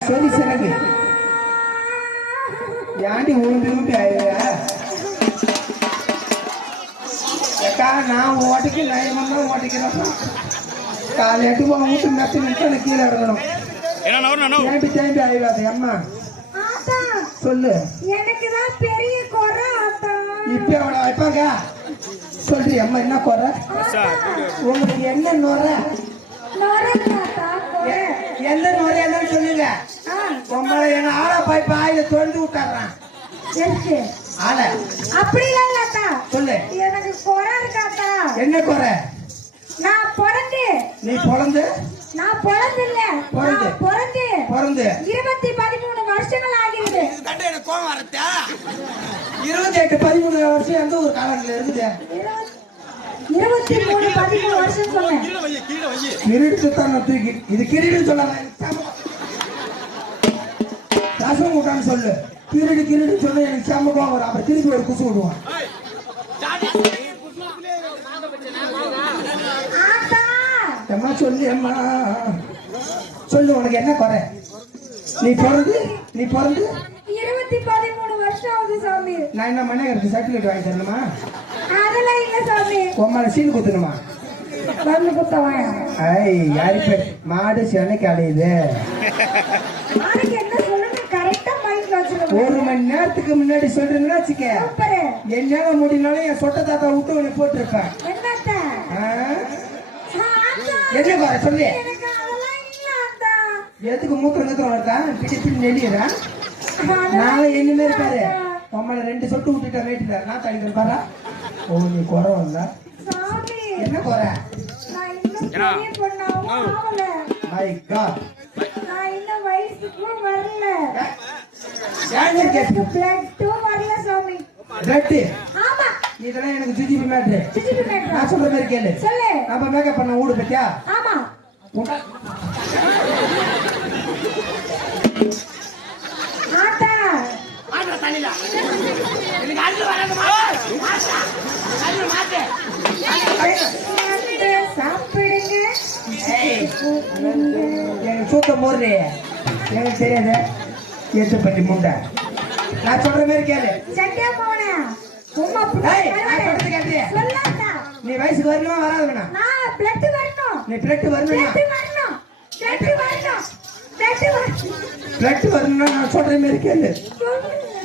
சொல்லி சிறகு ஏண்டி உண்டு உண்டு ஆயிடுறா? ஏக்கா நான் ஓட்டிக்கு நயமா தான் ஓட்டிக்கிறேன். காலை எட்டு போன வீட்டு மெத்து எனக்கு கீழே இறங்கணும். தேம்பி ஆயிடாது அம்மா? ஆத்தா சொல்லு. எனக்கு தான் பெரிய குறை ஆத்தா. இப்ப அவளை வைப்பாங்க. சொல்றி அம்மா என்ன குறை? உங்களுக்கு என்ன நுற. எந்த நுறை என்னன்னு சொல்லுங்க. ஆ. உங்களை எங்க ஆளை போய் பாயில தொண்டு விட்டாடுறான் எதுக்கு? ஆளை. அப்படிலாம் இல்ல ஆத்தா சொல்லு. எனக்கு குறை இருக்காத்தா என்ன குறை? நான் பிறந்து. நீ பிறந்து? நான் பிறந்து இல்ல. பிறந்து. பிறந்து. பிறந்து. இருபத்தி பதிமூணு வருஷங்கள் ஆகிறது இருபத்தி எட்டு பதிமூணு வருஷம் எந்த ஒரு காலத்துல இருக்குது இருபத்தி மூணு பதிமூணு வருஷம் சொன்னேன். கிரீடு தான் நான் தூக்கி இது கிரீடுன்னு சொல்லாத விட்டான்னு சொல்லு. கிரீடு கிரீடுன்னு சொல்லு எனக்கு சமகம் வரும். அப்புறம் திருப்பி ஒரு குசு விடுவான். ஆத்தா! அம்மா சொல்லு அம்மா. சொல்லு உனக்கு என்ன குறை? நீ பிறந்து நீ பிறந்து. இருபத்தி பதிமூணு வருஷம் ஆகுது சாமி. நான் என்ன மனைவி சர்டிஃபிகேட் வாங்கி தரணுமா? அதெல்லாம் இல்ல சாமி. உம்மால சீல் குத்தணுமா? வந்து குத்தவன் ஐய் யாரு பேர் மாடு சென்னைக்கு நாளைக்கு என்ன சொல்லுங்க கரெக்டா மைண்ட்ல வச்சிருக்கோம். ஒரு மணி நேரத்துக்கு முன்னாடி சொல்றீங்கன்னா வச்சுக்க. என்னால முடினாலும் என் சொட்ட தாத்தா விட்டு உன்னை போட்டிருப்பேன். என்ன குறை சொல்லு. எதுக்கு மூத்திரம் மூத்திரம் வருதா பிடி பிடி நாளை இருப்பாரு ஆத்தா. உம்மளை ரெண்டு சொட்டு விட்டுட்டேன் வேட்டில நான் தடிக்கிறேன் பாரா. ஓ நீ குறை வந்தா? சாமி என்ன குறை? மை காட் நான் இன்னும் வயசுக்கும் வரல. எனக்கு கேட்டு. பிளட்டும் வரல சாமி. பிளட் ஆமா. இதெல்லாம் எனக்கு ஜிஜிபி மேட்ரு சிச்சிபி மேட்ரா. நான் சொல்ற மாதிரி கேளு. சொல்லு. நம்ம மேக்கப் பண்ண ஊடு பத்தியா? ஆமா. சாப்பிடுங்க. எனக்கு சூத்த மோர்றி எனக்கு தெரியாது. எட்டு பட்டி முண்டை. நான் சொல்ற மாதிரி கேளு. சட்டை போனா. சும்மா நீ வயசுக்கு வரணுமா வராது வேணாம் நான் பிளட் வரணும். நீ பிளட் வரணுமா பிளட் வரணும். பிளட் வரணும். பிளட் வரணும் பிளட் வரணும்னா நான் சொல்ற மாதிரி கேளு.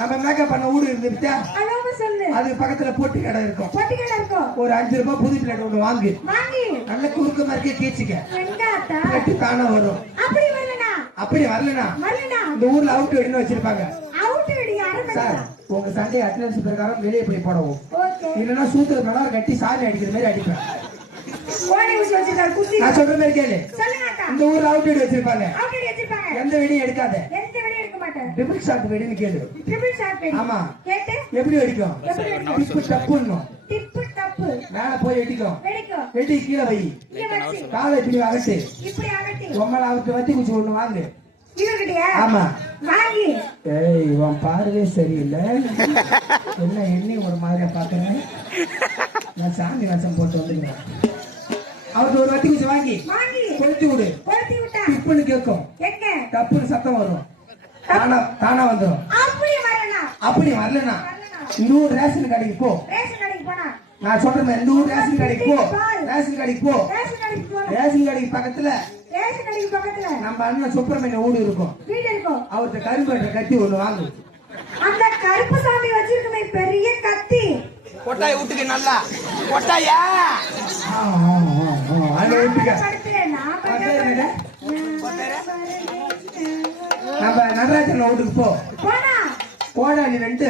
நம்ம மேக்கப் பண்ண ஊடு இருந்து பத்தியா அழகா சொல்லு. அது பக்கத்துல போட்டி கடை இருக்கும். பொட்டிகள் இருக்கும். ஒரு அஞ்சு ரூபாய் புது பிளட் ஒண்ணு வாங்கு. வாங்கி. நல்ல குறுக்க மாதிரி கீச்சிக்க பிளட் தானா வரும். அப்படி வரலனா அப்படி வரலனா வரலனா இந்த ஊர்ல அவுட் வெடின்னு வச்சிருப்பாங்க. அவுட் விடு சார் உங்க சண்டே அட்டண்டன்ஸ் பிரகாரம் வெளியே போய் போடவும். இல்லைன்னா சூத்திர கலர் கட்டி சாமி அடிக்கிற மாதிரி அடிப்பேன். நான் சொல்ற மாதிரி கேளு. இந்த ஊர்ல அவுட் வெடி வச்சிருப்பாங்க. எந்த வெடியும் எடுக்காத. மாட்டேன் டிபிள் ஷாட் வெடின்னு கேளு. ட்ரிபிள் ஷாட் வெடி ஆமா. கேட்டு. எப்படி வெடிக்கும்? டிப்பு டப்புன்னும் டிப்பு டப்பு. மேல போய் வெடிக்கும். வெடிக்கும். வெடி கீழே வை. காலை இப்படி அகட்டு இப்படி அகட்டி உம்மளை அவருக்கு வத்தி குச்சி ஒண்ணு வாங்கு. ஆமா. வாங்கி. ஏய் உன் பார்வையே சரியில்லை. என்ன எண்ணி ஒரு மாதிரியா பாக்குறேன் நான் சாமி வேஷம் போட்டு வந்துருக்கேன் அவருக்கு ஒரு வத்தி குச்சி வாங்கி. வாங்கி. கொளுத்தி விடு. கொளுத்தி விட்டா. டிப்புன்னு கேட்கும். எங்க? டப்புன்னு சத்தம் வரும். தானா தானா வந்துடும் அப்படி வரலனா அப்படி வரலனா இந்த ஊர் ரேஷன் கடைக்கு போ. ரேஷன் கடைக்கு போனா. நான் சொல்றேன் இந்த ஊர் ரேஷன் கடைக்கு போ. ரேஷன் கடைக்கு போ. ரேஷன் கடைக்கு போனா. ரேஷன் கடைக்கு பக்கத்துல ரேஷன் கடைக்கு பக்கத்துல. நம்ம அண்ணன் சுப்பிரமணிய ஊடு இருக்கும். வீடு இருக்கும். அவர்கிட்ட கரும்பு கத்தி ஒண்ணு வாங்கு. அந்த கருப்பு சாமி வச்சிருக்குமே பெரிய கத்தி. கொட்டாய் விட்டுக்கு நல்லா. கொட்டாயா? ஆ, ஆ, ஆ, ஆ. அங்க விட்டுக்க. படுத்துல நான் அது பேர் என்னது? படுத்து நம்ம நடராஜன் வீட்டுக்கு போ. போனா கோடாலி ரெண்டு.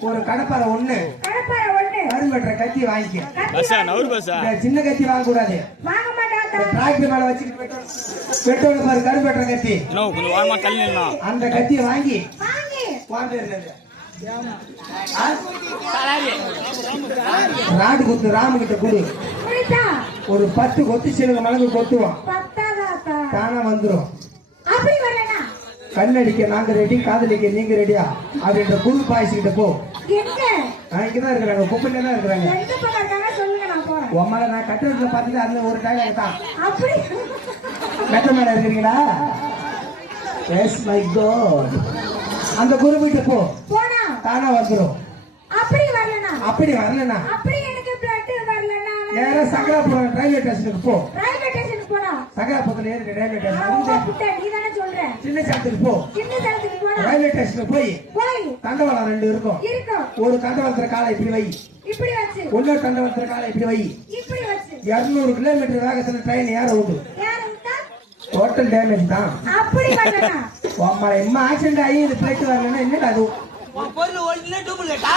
ஒரு கடப்பாரை ஒண்ணு. கடப்பார ஒண்ணு. கரும்பற்ற கத்தி வாங்கிக்க. கத்தி சின்ன கத்தி வாங்க கூடாது டிராக்டர் மேல வச்சுக்கிட்டு வெட்டணும். வெட்டணும் பாரு கத்தி. வாரமா தள்ளி நின்னா அந்த கத்தியை வாங்கி? ராடு குத்து ராமு கிட்ட கொடு. ஒரு பத்து கொத்து சிலுங்க மிளகு கொத்துவோம். தானா வரலனா கண்ணடிக்க நாங்க ரெடி காதலிக்க நீங்க ரெடியா அப்படின்ற குரு பாயசிக்கிட்ட போ. இங்கதான் இருக்கிறாங்க குப்பையில தான் இருக்கிறாங்க. உமால நான் கட்டடத்துல பார்த்துட்டு அந்த ஒரு டைலாக் தான். அப்படி? மெத்த மேல இருக்கிறீங்களா? எஸ் மை காட் அந்த குரு வீட்டு போ. தானா வந்துடும் அப்படி வரலனா அப்படி வரலனா அப்படி எனக்கு பிளட் வரலனா நேரா சங்கராபுரம் ரயில்வே ஸ்டேஷனுக்கு போ. ஏறி ரயில்வே ஸ்டேஷன் நீ தானே சொல்ற. சின்ன சாத்துக்கு போ. சின்ன தளத்துக்கு போனா ரயில்வே ஸ்டேஷனுக்கு போய். போய். தண்டவாளம் ரெண்டு இருக்கும். இருக்கும். ஒரு தண்டவாளத்துல காலை இப்படி வை. இப்படி வச்சு. இன்னொரு தண்டவாளத்துல காலை இப்படி வை. இப்படி வச்சு. இருநூறு கிலோமீட்டர் வேகத்துல ட்ரெயின் ஏற விடு. யார விட்டா? டோட்டல் டேமேஜ் தான். அப்படி வரலனா உம்மளை எம்மா ஆக்சிடென்ட் ஆகி இது பிளேட் வரலன்னா என்னடா அது? பொருள் ஒரிஜினல் டூப்ளிகேட்டா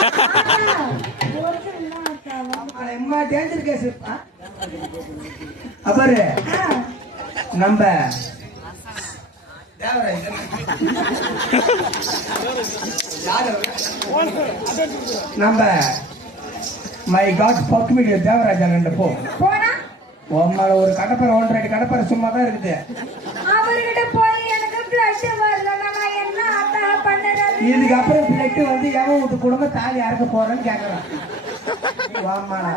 ஒரு நிமிஷம் அக்காவா உம்மளை எம்மா டேஞ்சர் கேஸ் அப்பாரு நம்ம நம்ம மை காட் பக்கு மீடிய தேவராஜன் போ. போனா உம்மள ஒரு கடப்பரை ஒன்றரை அடி கடப்பரை சும்மா தான் இருக்குது. அவர்கிட்ட போய் எனக்கு பிளட் வரலனா நான் என்ன அத்தா பண்ணுறது? இதுக்கு அப்புறம் பிளட்டு வந்து எவன் வீட்டு குடும்பம் தாலி அறக்க போறேன்னு கேட்கறான் வாமாடா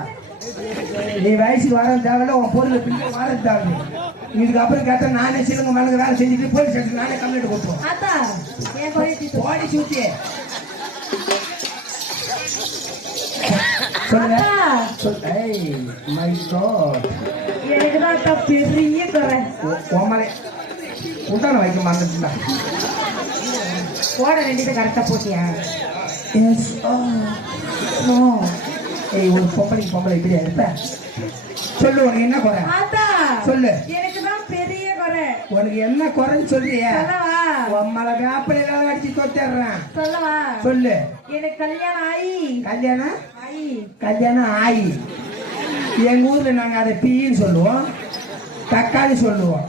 நீ வயசுக்கு வர தேவையில்ல உன் பொருள் பிள்ளை வர தேவை இதுக்கு அப்புறம் கேட்டா நானே சிலுங்க மனது வேலை செஞ்சுட்டு போலீஸ் ஸ்டேஷன் நானே கம்ப்ளைண்ட் கொடுப்போம் ஓடி சூத்தி சொல்லுங்க. மை காட் எனக்கு தான் பெரிய குறை? கோமலை உண்டான வைக்க மறந்துட்டா போட வேண்டியது கரெக்டா போட்டியா? எஸ் நோ ஏய் ஒரு பொம்பளைக்கு பொம்பளை இப்படியா இருப்ப சொல்லு உனக்கு என்ன குறை? சொல்லு. எனக்கு தான் பெரிய குறை. உனக்கு என்ன குறைன்னு சொல்றியா சொல்லவா? உம்மளை வேப்பிலை எல்லாம் அடிச்சு தொத்திடுறேன். சொல்லவா? சொல்லு. எனக்கு கல்யாணம் ஆயி. கல்யாணம்? ஆயி. கல்யாணம் ஆயி. எங்க ஊர்ல நாங்க அதை பீன்னு சொல்லுவோம். தக்காளி சொல்லுவோம்.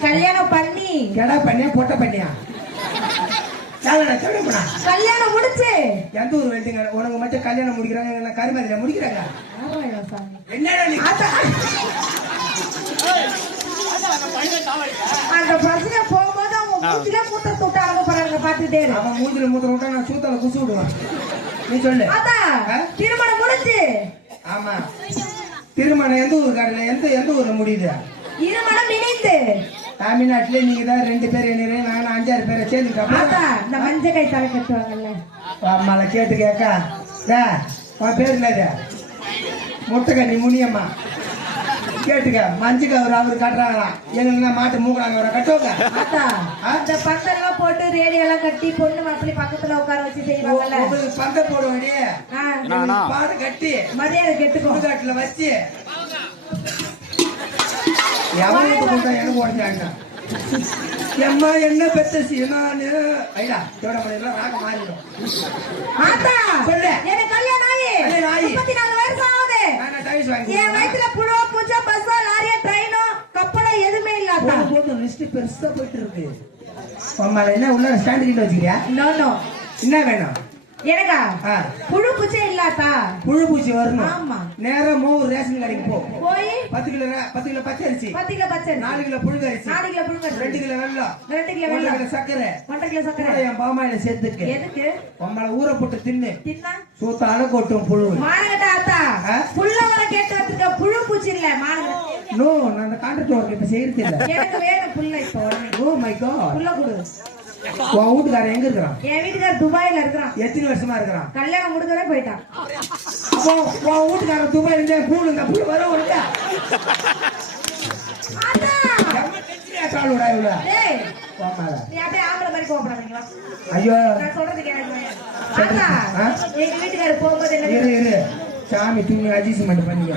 கல்யாணம் பண்ணி. கெடா பண்ணியா பொட்டை பண்ணியா கல்யாணம் முடிச்சு. எந்த ஊர் வெட்டிங்க உனக்கு மட்டும் கல்யாணம் முடிக்கிறாங்க என்ன கருமாதிரியா முடிக்கிறாங்க என்னடா நீ? அந்த பசங்க போகும்போது அவங்க மூஞ்சில மூத்த தொட்டு அழக போறாங்க பாத்துட்டே. அவன் மூஞ்சில மூத்திர விட்டா நான் சூத்தால குசு விடுவான். நீ சொல்லு. அதான்? திருமணம் முடிஞ்சு. ஆமா. திருமணம் எந்த ஊர் காரில் எந்த எந்த ஊர்ல முடியுது? இருமணம் இணைந்து. தமிழ்நாட்டுல நீங்க தான் ரெண்டு பேர் என்ன நான் அஞ்சாறு பேரை சேர்ந்துட்டா அதான் இந்த மஞ்சள் கை தலை கட்டுவாங்கல்ல? அம்மால கேட்டு கேட்கா. டே உன் பேர் என்னது? முட்டைக்கண்ணி முனியம்மா. கேட்டுக்க மஞ்சள் அவர் அவர் கட்டுறாங்களாம் எங்களுக்கு மாட்டு மூக்குறாங்க அவரை கட்டுவாங்க? அந்த பந்தல்லாம் போட்டு ரேடியோ எல்லாம் கட்டி பொண்ணு மாப்பிள்ளை பக்கத்துல உட்கார வச்சு செய்வாங்கல்ல? உங்களுக்கு பந்த நானா? பாடு கட்டி. மரியாதை கெட்டுக்கோ. சுடுகாட்டுல வச்சு. உடஞ்சாங்க எம்மா என்ன பெத்த சீனானு ஐயா ராக மாறிடும். ஆத்தா சொல்லு. எனக்கு கல்யாணம் வருஷம் ஆகுது. நான் டைஸ் வாங்கி என் வயித்துல புழுவோ பூச்சா பஸ்ஸோ லாரியோ ட்ரெயினோ கப்பலோ எதுவுமே இல்லாதா போட்டு லிஸ்ட் பெருசா போயிட்டு இருக்கு. அம்மால என்ன உள்ள ஸ்டாண்டு கிட்ட நோ நோ என்ன வேணும்? எனக்கா? புழு பூச்சே இல்லாதா? புழு பூச்சி வரணும். ஆமா. நேரா மோர் ரேஷன் கடைக்கு போ. போய்? பத்து கிலோ பத்து கிலோ பச்சை அரிசி. பத்து கிலோ பச்சை நாலு கிலோ புழுங்க அரிசி. நாலு கிலோ புழுங்கல் ரெண்டு கிலோ வெல்லம் ரெண்டு கிலோ வெல்லம் கிலோ சர்க்கரை. ஒன்றரை கிலோ சக்கரை என் பாமாயில சேர்த்துக்கு. எதுக்கு? உம்மளை ஊற போட்டு தின்னு. தின்னா? சூத்தால கொட்டும் புழு. மானகட்ட ஆத்தா? புள்ளவரை கேட்டு வச்சிருக்க புழு பூச்சி இல்ல மானகட்ட. நோ நான் அந்த கான்ட்ராக்ட் ஒர்க் இப்ப செய்யறது இல்ல. எனக்கு வேணும் புள்ள இப்ப ஓ மை காட் புள்ள கொடு. உன் வீட்டுக்காரன் எங்க இருக்கிறான்? என் வீட்டுக்காரர் துபாயில இருக்கிறான். எத்தனை வருஷமா இருக்கிறான்? கல்யாணம் முடிஞ்சதே போயிட்டான். அப்போ உன் வீட்டுக்காரன் துபாய் இருந்தே பூ இந்த பூ வர இரு சாமி தூங்கி அட்ஜஸ்ட்மெண்ட் பண்ணிக்க.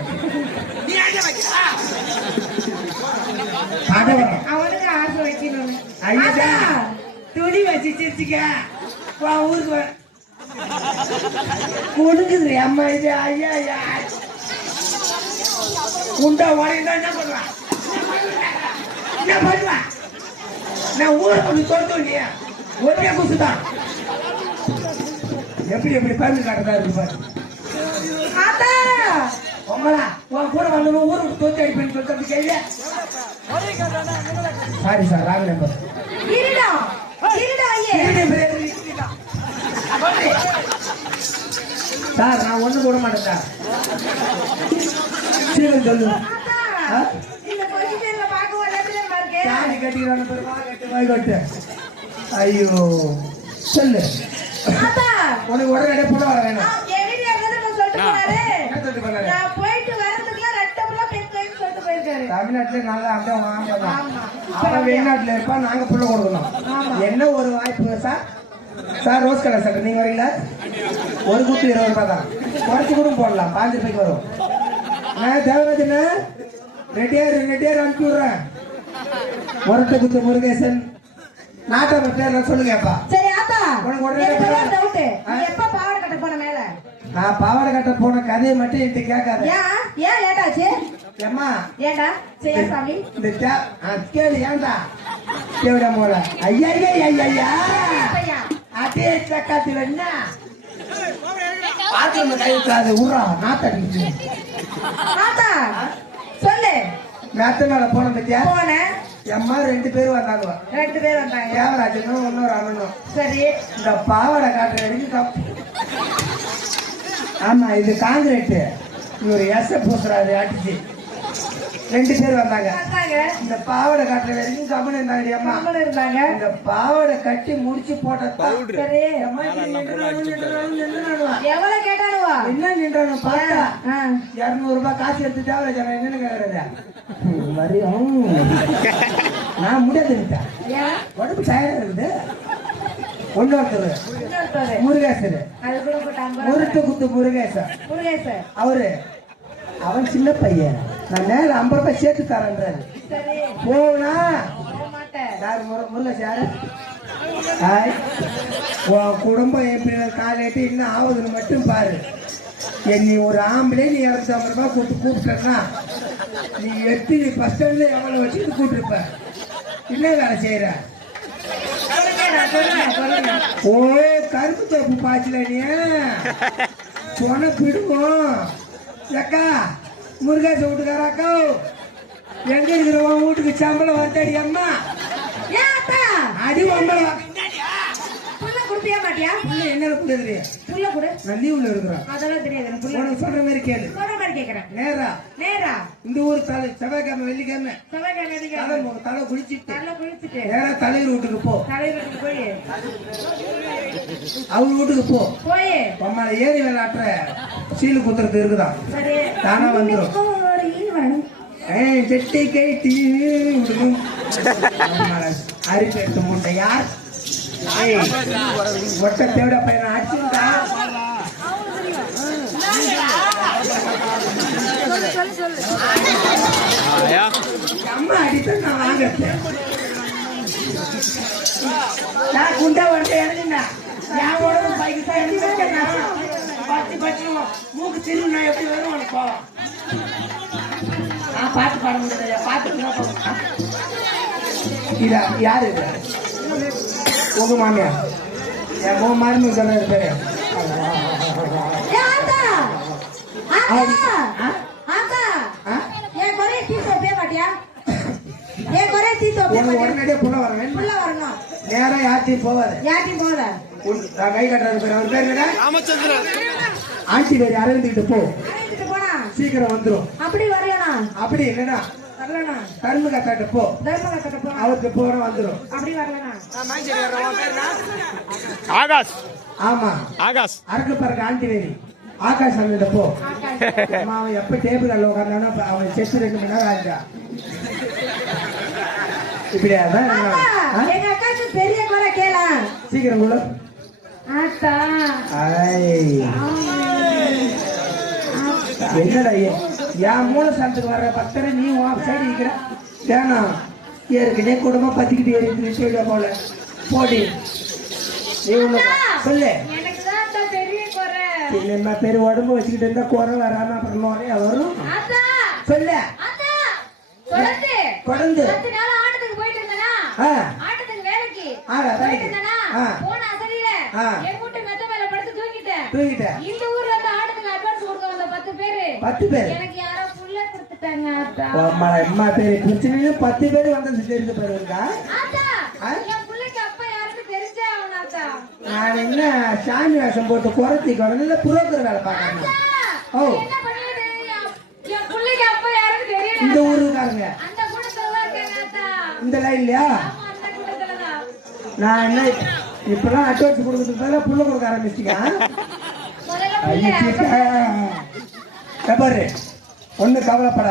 அவனுக்கு ஆசை ஆத்தா, துணி வச்சு சிரிச்சுக்க ஊருக்கு. கொடுக்குது அம்மா இது ஐயா ஐயா. உண்டா உடையதா என்ன பண்ணுவா? என்ன பண்ணுவா? நான் ஊரை கொஞ்சம் தொடுத்து இல்லையா ஒரே குசுதான் எப்படி எப்படி பேருந்து காட்டுறதா இருக்கு பாரு. ஆத்தா! உங்களா உன் கூட வந்தவங்க ஊருக்கு தோத்து அடிப்பேன்னு சொல்லிட்டு கேள்வி sorry sir wrong number sir நான் ஒண்ணு போட மாட்டேன் சார். சீக்கிரம் சொல்லு. ஆத்தா ஆ? இந்த பொசிஷன்ல பார்க்க ஒரு இடத்துல இருக்கு சாரி கட்டிக்கிறான வாய் கட்டு வாய் கட்டு. ஐயோ சொல்லு. உனக்கு உடனே வர வேணும் நான் என் வீட்டுல இருந்தது நான் சொல்லிட்டு போனாரு என்ன சொல்லிட்டு போனாரு? நான் போயிட்டு வரதுக்குள்ள ரெட்டை புள்ள பெற்றேன்னு சொல்லிட்டு போயிருக்காரு தமிழ்நாட்டுல நல்லா அந்த வாங்க. அவன் வெளிநாட்டுல இருப்பான் நாங்க புள்ள கொடுக்கணும். என்ன ஒரு வாய்ப்பு sir? Sir rose colour sir. நீங்க வரீங்களா? ஒரு குத்து இருபது ரூபாய் தான். குறைச்சு கூட போடலாம். பாஞ்சு ரூபாய்க்கு வரும். நான் தேவராஜன் ரெட்டியார் ரெட்டியார் அனுப்பி விடுறேன். முரட்டு குத்து முருகேசன். நாட்டாம பேர்ல சொல்லுங்கப்பா சரி ஆத்தா. உனக்கு உடனே டவுட் எப்ப பாவாடை கட்ட போன மேல? நான் பாவாடை கட்ட போன கதையை மட்டும் என்கிட்ட கேட்காத. ஏன் ஏன் லேட் ஆச்சு? ஏம்மா? ஏண்டா? செய்ய சாமி இந்த கேளு ஏன்டா? கேவிடா மோல ஐயா ஐயா ஐயா அதே சக்காத்துல என்ன? பாத்ரூம்ல கை வைக்காது உர்றா நாத்தடிச்சு ஆத்தா சொல்லு. மேத்த மேல போன பத்தியா? போனேன் எம்மா ரெண்டு பேரும் வந்தாங்க. ரெண்டு பேர் வந்தாங்க. தேவராஜனும் இன்னொரு அண்ணனும். சரி. இந்த பாவாடை காட்டுற வரைக்கும் தப்பு ஆமா இது காங்கிரீட் இவர் எச பூசுறாரு அடிச்சு ரெண்டு பேர் வந்தாங்க. வந்தாங்க. இந்த பாவாடை காட்டுற வரைக்கும் கம்மன் இருந்தாங்க அம்மா. இருந்தாங்க. இந்த பாவாடை கட்டி முடிச்சு நின்றுறானுவா. எவ்வளவு கேட்டானுவா? என்ன நின்றானு பார்த்தா. இருநூறு ரூபாய் காசு எடுத்து தேவை ஜனம் என்னன்னு கேக்குறது? மரியம் நான் ஏன்? உடம்பு டயர்டா இருக்குது. இன்னொருத்தரு. முருகேசர். போட்டு. முருட்டு குத்து முருகேசர். முருகேசன் அவரு. அவன் சின்ன பையன். நான் மேல ஐம்பது ரூபாய் சேர்த்து தரேன்றாரு போனா? போக முறை யாரு முரு ஹாய். உன் குடும்பம் எப்படி காலையிட்டு இன்னும் ஆகுதுன்னு மட்டும் பாரு. நீ ஒரு ஆம்பளை நீ இரநூத்தி ஐம்பது ரூபாய் கொடுத்து கூப்பிட்டனா நீ எடுத்து நீ பஸ் ஸ்டாண்ட்ல எவ்வளோ வச்சுட்டு கூப்பிட்டுருப்ப என்ன வேலை செய்யற ஓ கருப்பு தோப்பு பாய்ச்சல நீ. சொன்ன பிடுவோம் அக்கா முருகேச வீட்டுக்காராக்கா எங்க இருக்கிற உன் வீட்டுக்கு சம்பளம் வரத்தடி அம்மா. அடி ஒம்பளம் புள்ள கொடுப்பியா மாட்டியா புள்ள என்ன புரியுது புள்ள கொடு. நான் லீவ்ல இருக்கிறேன். அதெல்லாம் தெரியாது உனக்கு சொல்ற மாதிரி கேளு. சொல்ற மாதிரி கேக்குறேன். நேரா. நேரா. இந்த ஊர் தலை செவ்வாய்க்கிழமை வெள்ளிக்கிழமை. செவ்வாய்க்கிழமை தலை அடிக்க மு- தலை குளிச்சிட்டு. நல்லா குளிச்சுட்டு. நேரா தலைவர் வீட்டுக்கு போ. தலைவருக்கு போய். அவர் வீட்டுக்கு போ. போய். அம்மா ஏறி விளையாட்டுற சீலு குத்துறது இருக்குதான் தானா ஏய் செட்டி கைட்டி விடுக்கும் அரிப்பு எடுத்து முண்டை யார் ஒட்ட தேவிட பையனை அடிச்சுட்டா அம்மா அடித்த நான் வாங்கத்தேன் நான் குண்டா வந்து இறங்கினா என் உடம்பு பைக்கு தான் இறங்கி வச்சேன் பத்து பத்து மூக்கு திரும்பி நான் எப்படி வரும் உனக்கு போவோம். நான் பாட்டு பாட முடியாது. பாட்டு இதா யாரு இது? உங்க மாமியார். என் உன் மாமி சொன்னது பேரு. உடனடியே புள்ள வரணும். நேரா யார்ட்டையும் போவாது. உன் நான் கை கட்டுறது பேர் அவர் பேர் என்ன போ. அழைச்சிட்டு போனா சீக்கிரம் வந்துரும். அப்படி வரலனா அப்படி இல்லைன்னா வரலனா கரும்பு கட்டாட்ட போ. தர்ம அவருக்கு போற வந்துரும். அப்படி வரலனா ஆகாஷ். ஆமா. ஆகாஷ். அரக்கு பறக்க வேரி ஆகாஷ் அண்ணன் போ. அவன் எப்ப டேபிள் அல்ல உட்காந்தானோ அப்ப அவன் செத்து ரெண்டு மணி நேரம் ஆயிட்டா. இப்படியா தான் ஆத்தா ஆ? எங்க அக்காக்கு பெரிய குறை கேள. சீக்கிரம் கூட. என்னடா என் மூலஸ்தானத்துக்கு வர்ற பக்தரை நீ உன் சைடு இருக்கிற ஏன்னா ஏற்கனவே குடும்பம் பத்திக்கிட்டு ஏறிட்டு சொல்ல போல. போடி. நீ ஒண்ணு சொல்லு. எனக்கு தான் அத்தா பெரிய குறை என்ன பேர் உடம்பு வச்சுக்கிட்டு இருந்தா குறை வராம அப்புறம் நோயே வரும்? சொல்லு. குழந்தை ஆட்டத்துக்கு போயிட்டு ஆ. ஆட்டத்துக்கு வேலைக்கு. போயிட்டு இருந்தேனா? ஆ. போன அசதியில ஆ. என் வீட்டு மெத்த மேல படுத்து தூங்கிட்டேன் தூங்கிட்டேன் இந்த ஊர்ல இருந்து ஆட்டத்துக்கு அட்வான்ஸ் கொடுக்க வந்த பத்து பேரு. பத்து பேர். எனக்கு யாரோ புள்ள கொடுத்துட்டாங்க ஆத்தா அம்மா அம்மா பேரு பிரச்சனையும் பத்து பேர் வந்து தெரிஞ்ச பேர் இருக்கா ஆத்தா ஆ? என் பிள்ளைக்கு அப்பா யாருக்கு தெரிஞ்சே ஆகணும் ஆத்தா நான் என்ன சாமி வேஷம் போட்டு குறைத்தி குழந்தைல புரோக்கர் வேலை ஆத்தா, ஓ. நீ என்ன பண்ணிட்டு என்- என் பிள்ளைக்கு அப்பா யாருக்கு தெரியல இந்த ஊருக்காரங்க. அந்த கூட்டத்துல இருக்காங்க இந்த லைன்லயா நான் என்ன இப்பெல்லாம் அட்வான்ஸ் கொடுக்கறதுக்கு புள்ள கொடுக்க புள்ள பாரு. ஒன்றும் கவலைப்படாத.